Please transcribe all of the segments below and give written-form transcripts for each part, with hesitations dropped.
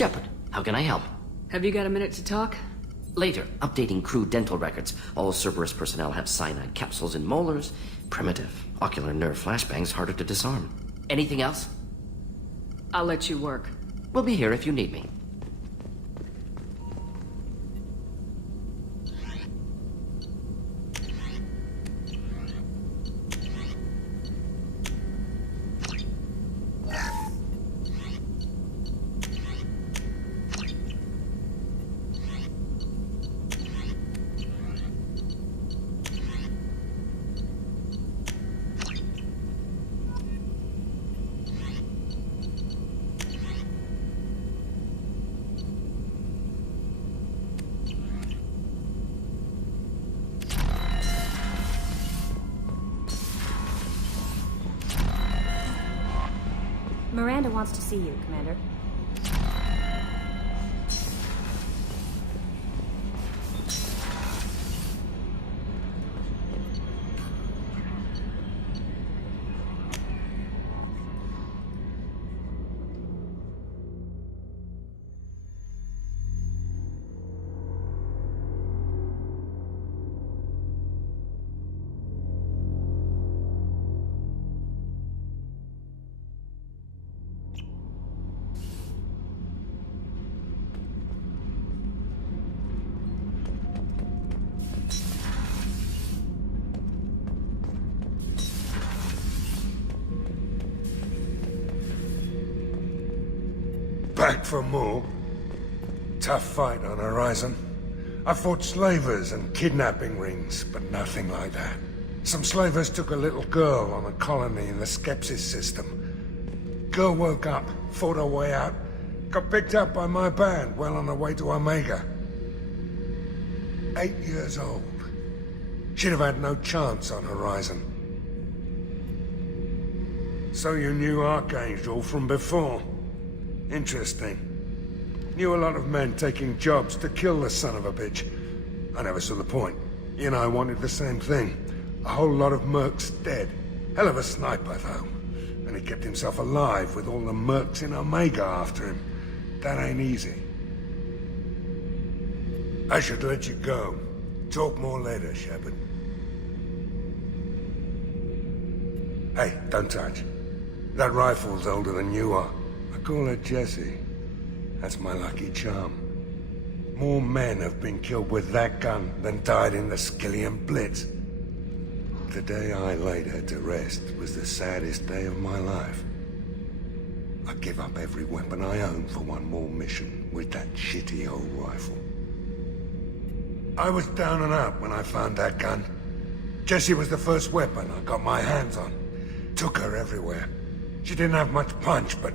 Shepard, how can I help? Have you got a minute to talk? Later, updating crew dental records. All Cerberus personnel have cyanide capsules in molars. Primitive. Ocular nerve flashbangs harder to disarm. Anything else? I'll let you work. We'll be here if you need me. Miranda wants to see you, Commander. Back for more. Tough fight on Horizon. I fought slavers and kidnapping rings, but nothing like that. Some slavers took a little girl on a colony in the Skepsis system. Girl woke up, fought her way out, got picked up by my band well on her way to Omega. 8 years old. She'd have had no chance on Horizon. So you knew Archangel from before? Interesting. Knew a lot of men taking jobs to kill the son of a bitch. I never saw the point. He and I wanted the same thing. A whole lot of mercs dead. Hell of a sniper, though. And he kept himself alive with all the mercs in Omega after him. That ain't easy. I should let you go. Talk more later, Shepard. Hey, don't touch. That rifle's older than you are. I call her Jessie. That's my lucky charm. More men have been killed with that gun than died in the Skillian Blitz. The day I laid her to rest was the saddest day of my life. I give up every weapon I own for one more mission with that shitty old rifle. I was down and out when I found that gun. Jessie was the first weapon I got my hands on. Took her everywhere. She didn't have much punch, but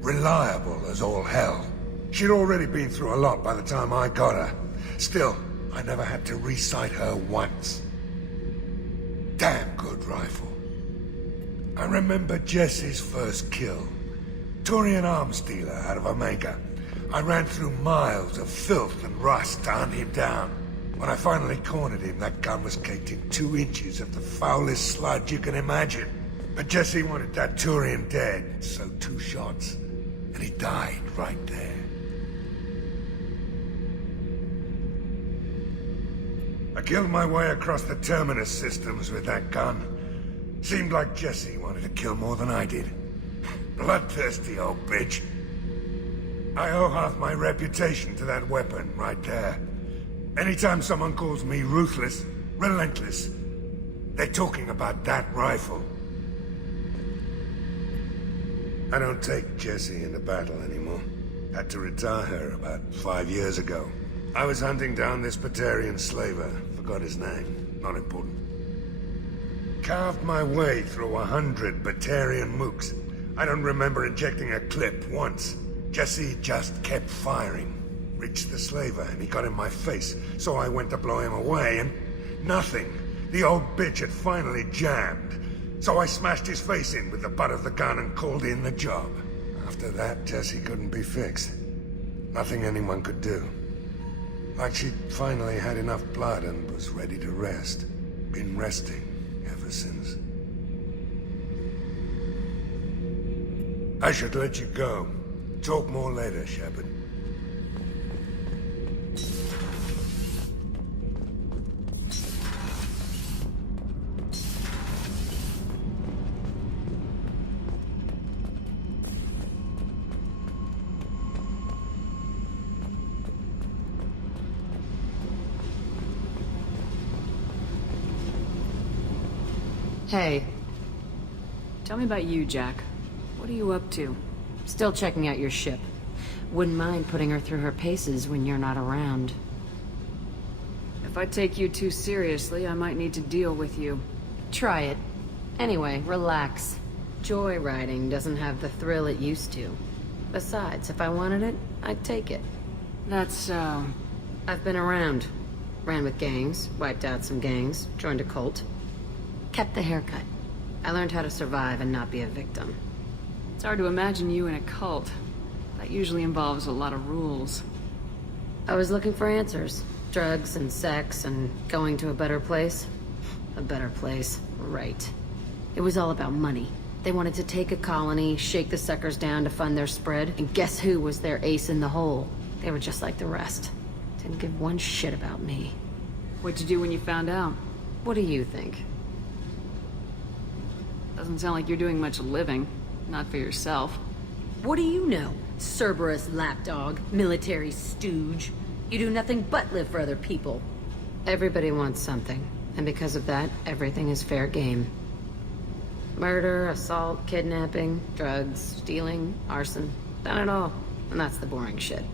reliable as all hell. She'd already been through a lot by the time I got her. Still, I never had to re-sight her once. Damn good rifle. I remember Jessie's first kill. Turian arms dealer out of Omega. I ran through miles of filth and rust to hunt him down. When I finally cornered him, that gun was caked in 2 inches of the foulest sludge you can imagine. But Jessie wanted that Turian dead, so 2 shots. And he died right there. I killed my way across the Terminus systems with that gun. Seemed like Jessie wanted to kill more than I did. Bloodthirsty old bitch. I owe half my reputation to that weapon right there. Anytime someone calls me ruthless, relentless, they're talking about that rifle. I don't take Jessie into battle anymore. Had to retire her about 5 years ago. I was hunting down this Batarian slaver. Forgot his name. Not important. Carved my way through 100 Batarian mooks. I don't remember injecting a clip once. Jessie just kept firing. Reached the slaver and he got in my face, so I went to blow him away and nothing. The old bitch had finally jammed. So I smashed his face in with the butt of the gun and called in the job. After that, Jessie couldn't be fixed. Nothing anyone could do. Like she'd finally had enough blood and was ready to rest. Been resting ever since. I should let you go. Talk more later, Shepard. Hey, Tell me about you, Jack. What are you up to? still checking out your ship. Wouldn't mind putting her through her paces when you're not around. If I take you too seriously, I might need to deal with you. Try it. Anyway, relax. Joyriding doesn't have the thrill it used to. Besides, if I wanted it, I'd take it. That's so... I've been around. Ran with gangs, wiped out some gangs, joined a cult. Kept the haircut. I learned how to survive and not be a victim. It's hard to imagine you in a cult. That usually involves a lot of rules. I was looking for answers. Drugs and sex and going to a better place. A better place, right. It was all about money. They wanted to take a colony, shake the suckers down to fund their spread, and guess who was their ace in the hole? They were just like the rest. Didn't give one shit about me. What'd you do when you found out? What do you think? Doesn't sound like you're doing much living. Not for yourself. What do you know? Cerberus lapdog, military stooge. You do nothing but live for other people. Everybody wants something, and because of that, everything is fair game. Murder, assault, kidnapping, drugs, stealing, arson. Done it all. And that's the boring shit.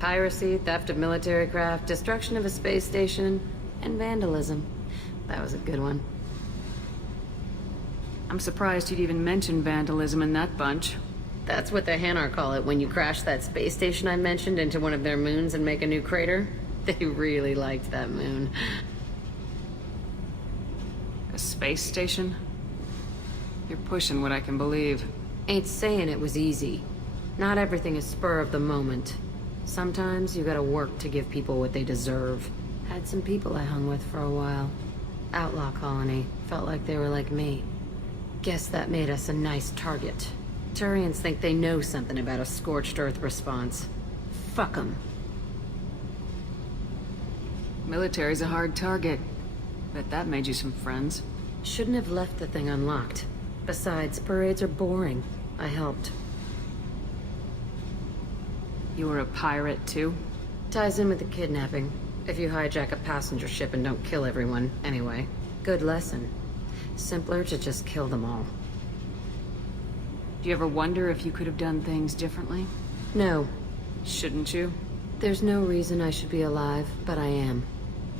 Piracy, theft of military craft, destruction of a space station, and vandalism. That was a good one. I'm surprised you'd even mention vandalism in that bunch. That's what the Hanar call it when you crash that space station I mentioned into one of their moons and make a new crater. They really liked that moon. A space station? You're pushing what I can believe. Ain't saying it was easy. Not everything is spur of the moment. Sometimes you gotta work to give people what they deserve. Had some people I hung with for a while. Outlaw colony. Felt like they were like me. Guess that made us a nice target. Turians think they know something about a scorched earth response. Fuck 'em. Military's a hard target. Bet that made you some friends. Shouldn't have left the thing unlocked. Besides, parades are boring. I helped. You were a pirate, too? Ties in with the kidnapping. If you hijack a passenger ship and don't kill everyone, anyway. Good lesson. Simpler to just kill them all. Do you ever wonder if you could have done things differently? No. Shouldn't you? There's no reason I should be alive, but I am.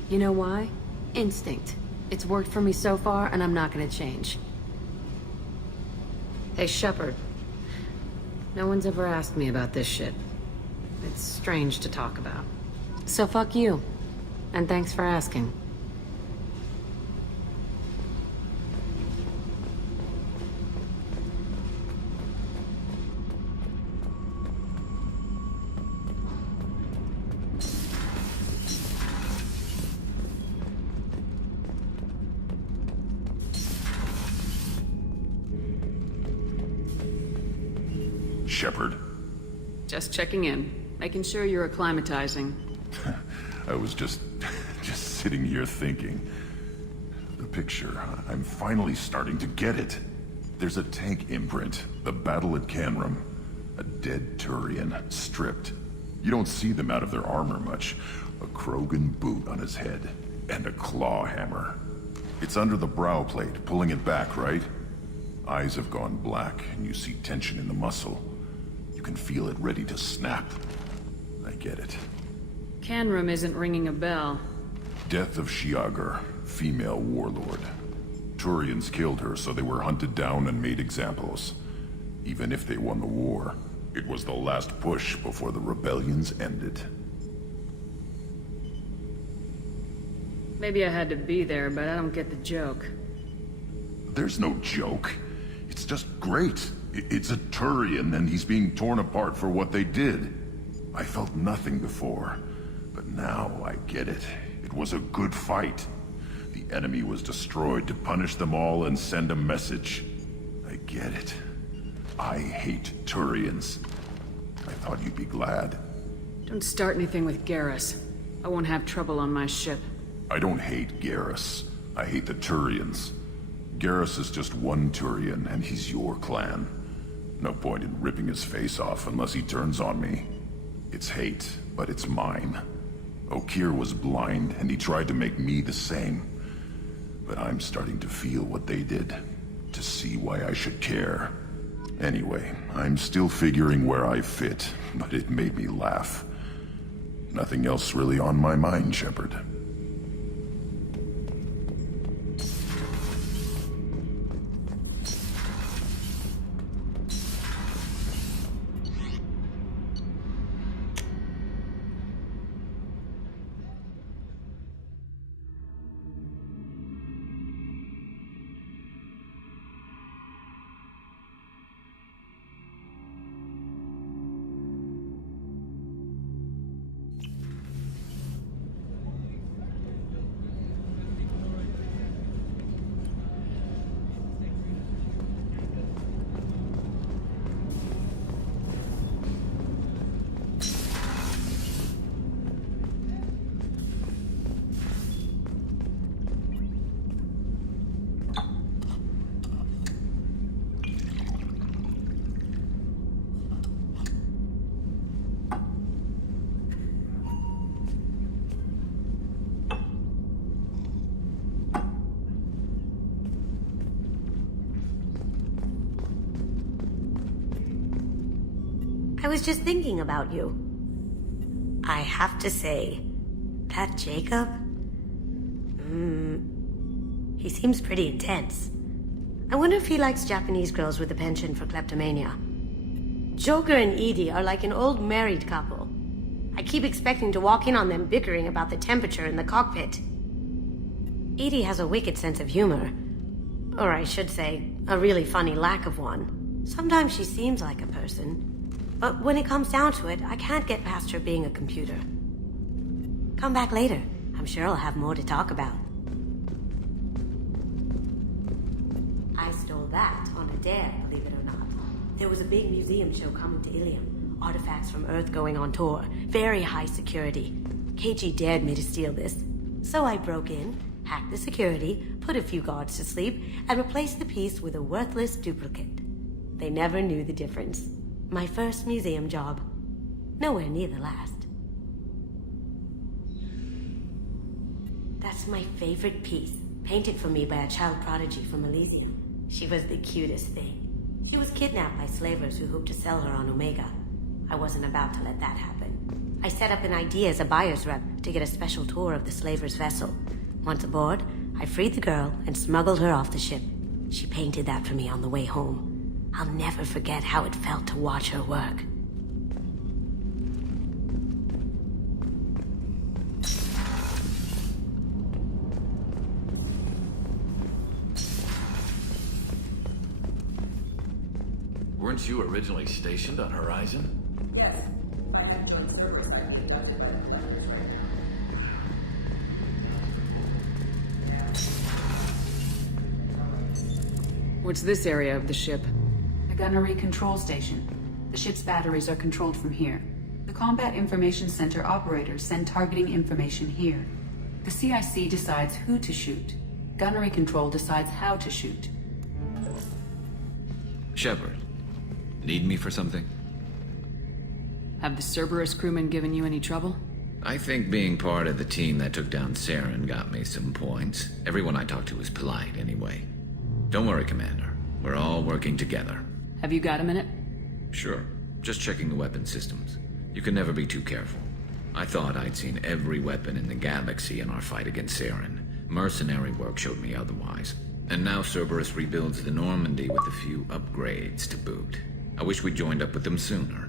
You know why? Instinct. It's worked for me so far, and I'm not gonna change. Hey, Shepard. No one's ever asked me about this shit. It's strange to talk about. So fuck you. And thanks for asking. Shepard. Just checking in. Making sure you're acclimatizing. I was just sitting here thinking. The picture, I'm finally starting to get it. There's a tank imprint, the battle at Canrum. A dead Turian, stripped. You don't see them out of their armor much. A Krogan boot on his head, and a claw hammer. It's under the brow plate, pulling it back, right? Eyes have gone black, and you see tension in the muscle. You can feel it ready to snap. I get it. Canrum isn't ringing a bell. Death of Shiagar, female warlord. Turians killed her, so they were hunted down and made examples. Even if they won the war, it was the last push before the rebellions ended. Maybe I had to be there, but I don't get the joke. There's no joke. It's just great. It's a Turian, and he's being torn apart for what they did. I felt nothing before, but now I get it. It was a good fight. The enemy was destroyed to punish them all and send a message. I get it. I hate Turians. I thought you'd be glad. Don't start anything with Garrus. I won't have trouble on my ship. I don't hate Garrus. I hate the Turians. Garrus is just one Turian, and he's your clan. No point in ripping his face off unless he turns on me. It's hate, but it's mine. Okir was blind, and he tried to make me the same. But I'm starting to feel what they did, to see why I should care. Anyway, I'm still figuring where I fit, but it made me laugh. Nothing else really on my mind, Shepard. I was just thinking about you. I have to say, that Jacob? He seems pretty intense. I wonder if he likes Japanese girls with a penchant for kleptomania. Joker and Edie are like an old married couple. I keep expecting to walk in on them bickering about the temperature in the cockpit. Edie has a wicked sense of humor. Or I should say, a really funny lack of one. Sometimes she seems like a person. But when it comes down to it, I can't get past her being a computer. Come back later. I'm sure I'll have more to talk about. I stole that on a dare, believe it or not. There was a big museum show coming to Ilium. Artifacts from Earth going on tour. Very high security. KG dared me to steal this. So I broke in, hacked the security, put a few guards to sleep, and replaced the piece with a worthless duplicate. They never knew the difference. My first museum job. Nowhere near the last. That's my favorite piece, painted for me by a child prodigy from Elysium. She was the cutest thing. She was kidnapped by slavers who hoped to sell her on Omega. I wasn't about to let that happen. I set up an idea as a buyer's rep to get a special tour of the slaver's vessel. Once aboard, I freed the girl and smuggled her off the ship. She painted that for me on the way home. I'll never forget how it felt to watch her work. Weren't you originally stationed on Horizon? Yes. If I hadn't joined Cerberus, I'd be abducted by the collectors right now. What's this area of the ship? The gunnery control station. The ship's batteries are controlled from here. The Combat Information Center operators send targeting information here. The CIC decides who to shoot. Gunnery control decides how to shoot. Shepard, need me for something? Have the Cerberus crewmen given you any trouble? I think being part of the team that took down Saren got me some points. Everyone I talked to was polite anyway. Don't worry, Commander. We're all working together. Have you got a minute? Sure. Just checking the weapon systems. You can never be too careful. I thought I'd seen every weapon in the galaxy in our fight against Saren. Mercenary work showed me otherwise. And now Cerberus rebuilds the Normandy with a few upgrades to boot. I wish we joined up with them sooner.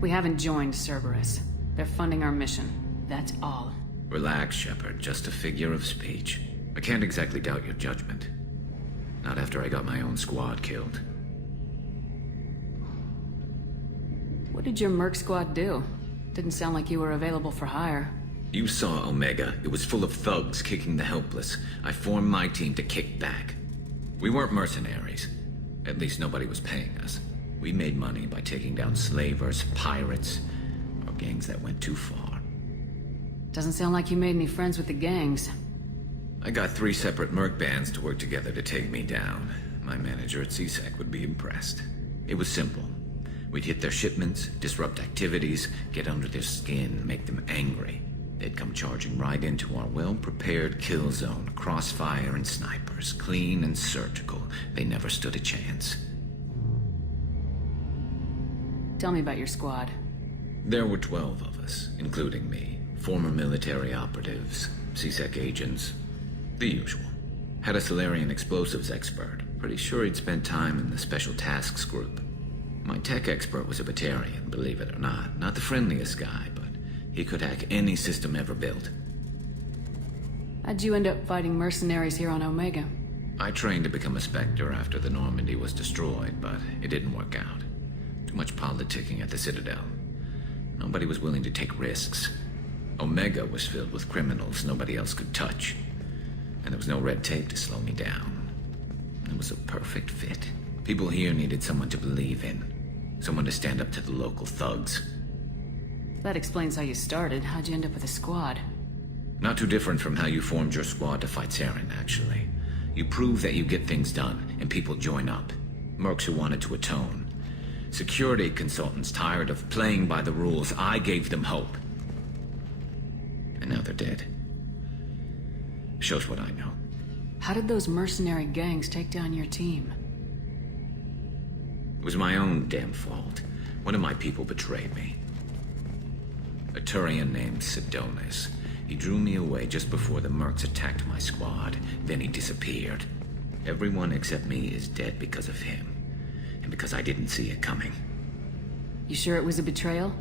We haven't joined Cerberus. They're funding our mission. That's all. Relax, Shepard. Just a figure of speech. I can't exactly doubt your judgment. Not after I got my own squad killed. What did your merc squad do? Didn't sound like you were available for hire. You saw Omega. It was full of thugs kicking the helpless. I formed my team to kick back. We weren't mercenaries. At least nobody was paying us. We made money by taking down slavers, pirates, or gangs that went too far. Doesn't sound like you made any friends with the gangs. I got 3 separate merc bands to work together to take me down. My manager at CSEC would be impressed. It was simple. We'd hit their shipments, disrupt activities, get under their skin, make them angry. They'd come charging right into our well-prepared kill zone, crossfire and snipers, clean and surgical. They never stood a chance. Tell me about your squad. There were 12 of us, including me. Former military operatives, CSEC agents, the usual. Had a Solarian explosives expert. Pretty sure he'd spent time in the Special Tasks group. My tech expert was a Batarian, believe it or not. Not the friendliest guy, but he could hack any system ever built. How'd you end up fighting mercenaries here on Omega? I trained to become a Spectre after the Normandy was destroyed, but it didn't work out. Too much politicking at the Citadel. Nobody was willing to take risks. Omega was filled with criminals nobody else could touch. And there was no red tape to slow me down. It was a perfect fit. People here needed someone to believe in. Someone to stand up to the local thugs. That explains how you started. How'd you end up with a squad? Not too different from how you formed your squad to fight Saren, actually. You prove that you get things done, and people join up. Mercs who wanted to atone. Security consultants tired of playing by the rules. I gave them hope. And now they're dead. Shows what I know. How did those mercenary gangs take down your team? It was my own damn fault. One of my people betrayed me. A Turian named Sidonis. He drew me away just before the mercs attacked my squad. Then he disappeared. Everyone except me is dead because of him. And because I didn't see it coming. You sure it was a betrayal?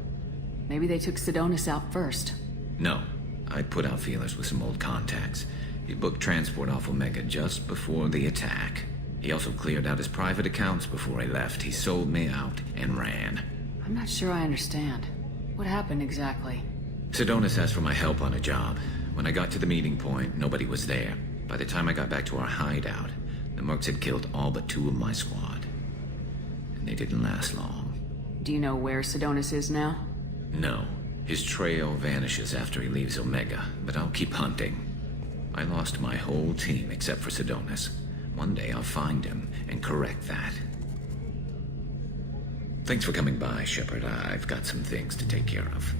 Maybe they took Sidonis out first. No. I put out feelers with some old contacts. He booked transport off Omega just before the attack. He also cleared out his private accounts before he left. He sold me out and ran. I'm not sure I understand. What happened exactly? Sidonis asked for my help on a job. When I got to the meeting point, nobody was there. By the time I got back to our hideout, the mercs had killed all but 2 of my squad. And they didn't last long. Do you know where Sidonis is now? No. His trail vanishes after he leaves Omega, but I'll keep hunting. I lost my whole team except for Sidonis. One day I'll find him and correct that. Thanks for coming by, Shepard. I've got some things to take care of.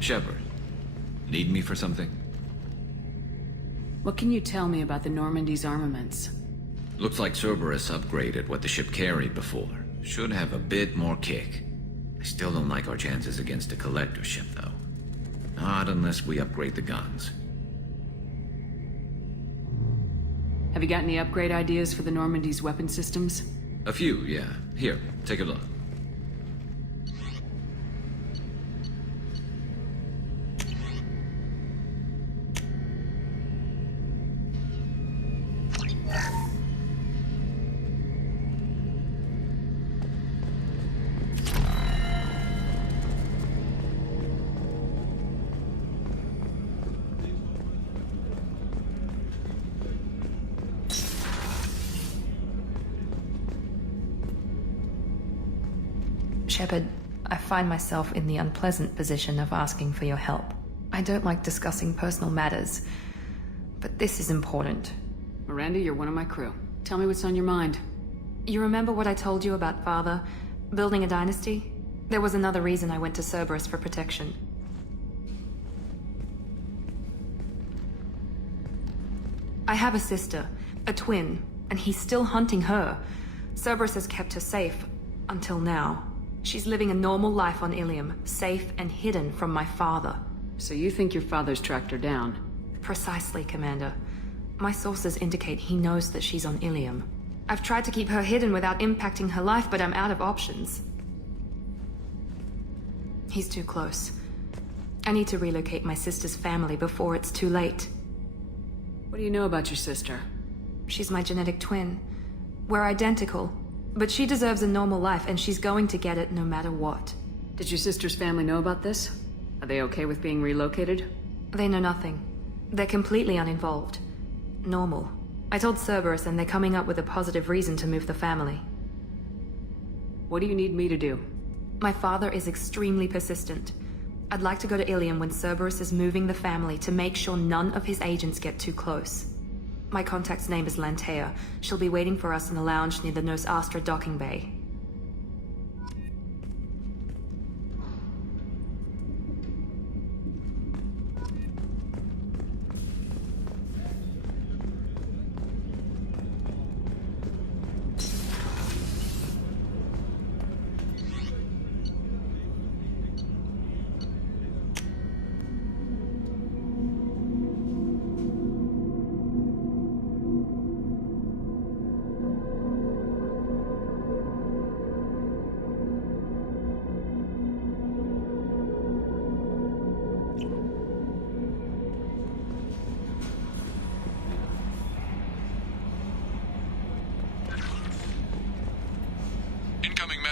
Shepard, need me for something? What can you tell me about the Normandy's armaments? Looks like Cerberus upgraded what the ship carried before. Should have a bit more kick. I still don't like our chances against a collector ship, though. Not unless we upgrade the guns. Have you got any upgrade ideas for the Normandy's weapon systems? A few, yeah. Here, take a look. Shepard, I find myself in the unpleasant position of asking for your help. I don't like discussing personal matters, but this is important. Miranda, you're one of my crew. Tell me what's on your mind. You remember what I told you about Father? Building a dynasty? There was another reason I went to Cerberus for protection. I have a sister, a twin, and he's still hunting her. Cerberus has kept her safe, until now. She's living a normal life on Ilium, safe and hidden from my father. So you think your father's tracked her down? Precisely, Commander. My sources indicate he knows that she's on Ilium. I've tried to keep her hidden without impacting her life, but I'm out of options. He's too close. I need to relocate my sister's family before it's too late. What do you know about your sister? She's my genetic twin. We're identical. But she deserves a normal life, and she's going to get it no matter what. Did your sister's family know about this? Are they okay with being relocated? They know nothing. They're completely uninvolved. Normal. I told Cerberus, and they're coming up with a positive reason to move the family. What do you need me to do? My father is extremely persistent. I'd like to go to Ilium when Cerberus is moving the family to make sure none of his agents get too close. My contact's name is Lantea. She'll be waiting for us in the lounge near the Nos Astra docking bay.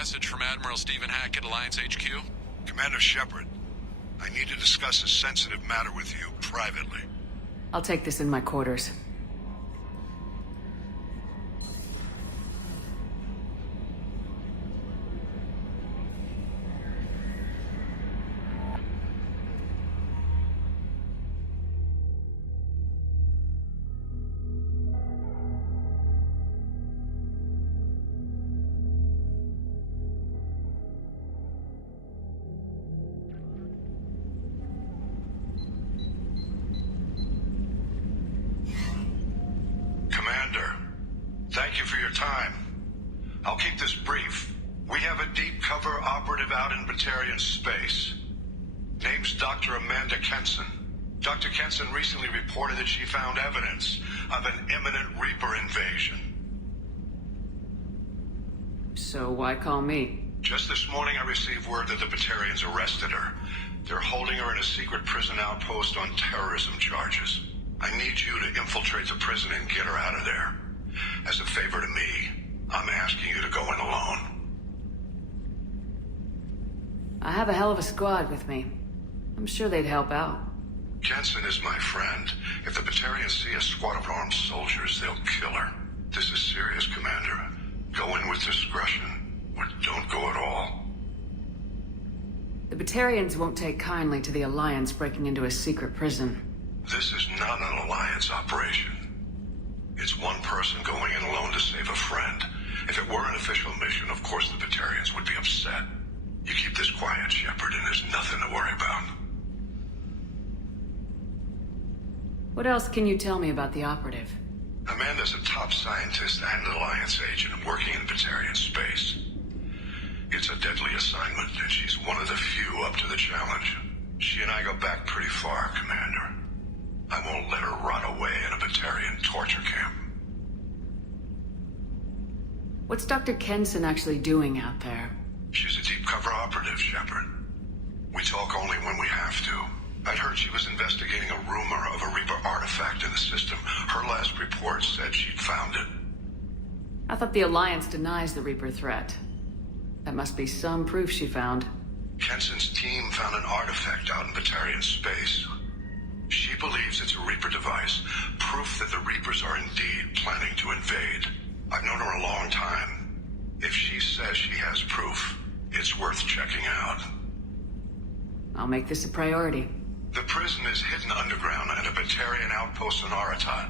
Message from Admiral Stephen Hackett, Alliance HQ. Commander Shepard, I need to discuss a sensitive matter with you privately. I'll take this in my quarters. Thank you for your time. I'll keep this brief. We have a deep cover operative out in Batarian space. Name's Dr. Amanda Kenson. Dr. Kenson recently reported that she found evidence of an imminent Reaper invasion. So why call me? Just this morning I received word that the Batarians arrested her. They're holding her in a secret prison outpost on terrorism charges. I need you to infiltrate the prison and get her out of there. As a favor to me, I'm asking you to go in alone. I have a hell of a squad with me. I'm sure they'd help out. Kenson is my friend. If the Batarians see a squad of armed soldiers, they'll kill her. This is serious, Commander. Go in with discretion, or don't go at all. The Batarians won't take kindly to the Alliance breaking into a secret prison. This is not an Alliance operation. It's one person going in alone to save a friend. If it were an official mission, of course the Batarians would be upset. You keep this quiet, Shepard, and there's nothing to worry about. What else can you tell me about the operative? Amanda's a top scientist and Alliance agent working in Batarian space. It's a deadly assignment, and she's one of the few up to the challenge. She and I go back pretty far, Commander. I won't let her rot away in a Batarian torture camp. What's Dr. Kenson actually doing out there? She's a deep cover operative, Shepard. We talk only when we have to. I'd heard she was investigating a rumor of a Reaper artifact in the system. Her last report said she'd found it. I thought the Alliance denies the Reaper threat. That must be some proof she found. Kenson's team found an artifact out in Batarian space. She believes it's a Reaper device, proof that the Reapers are indeed planning to invade. I've known her a long time. If she says she has proof, it's worth checking out. I'll make this a priority. The prison is hidden underground at a Batarian outpost in Aratat.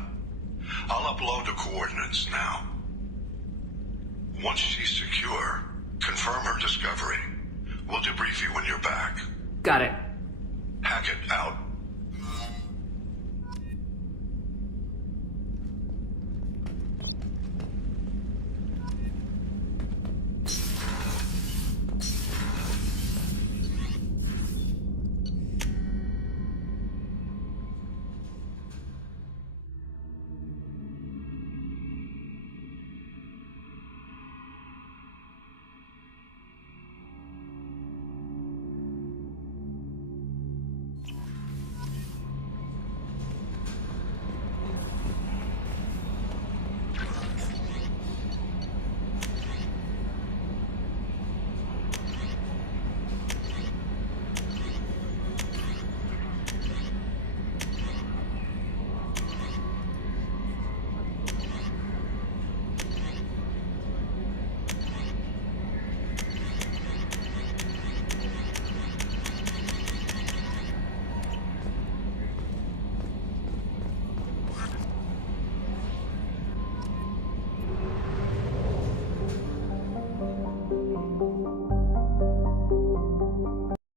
I'll upload the coordinates now. Once she's secure, confirm her discovery. We'll debrief you when you're back. Got it. Hackett out.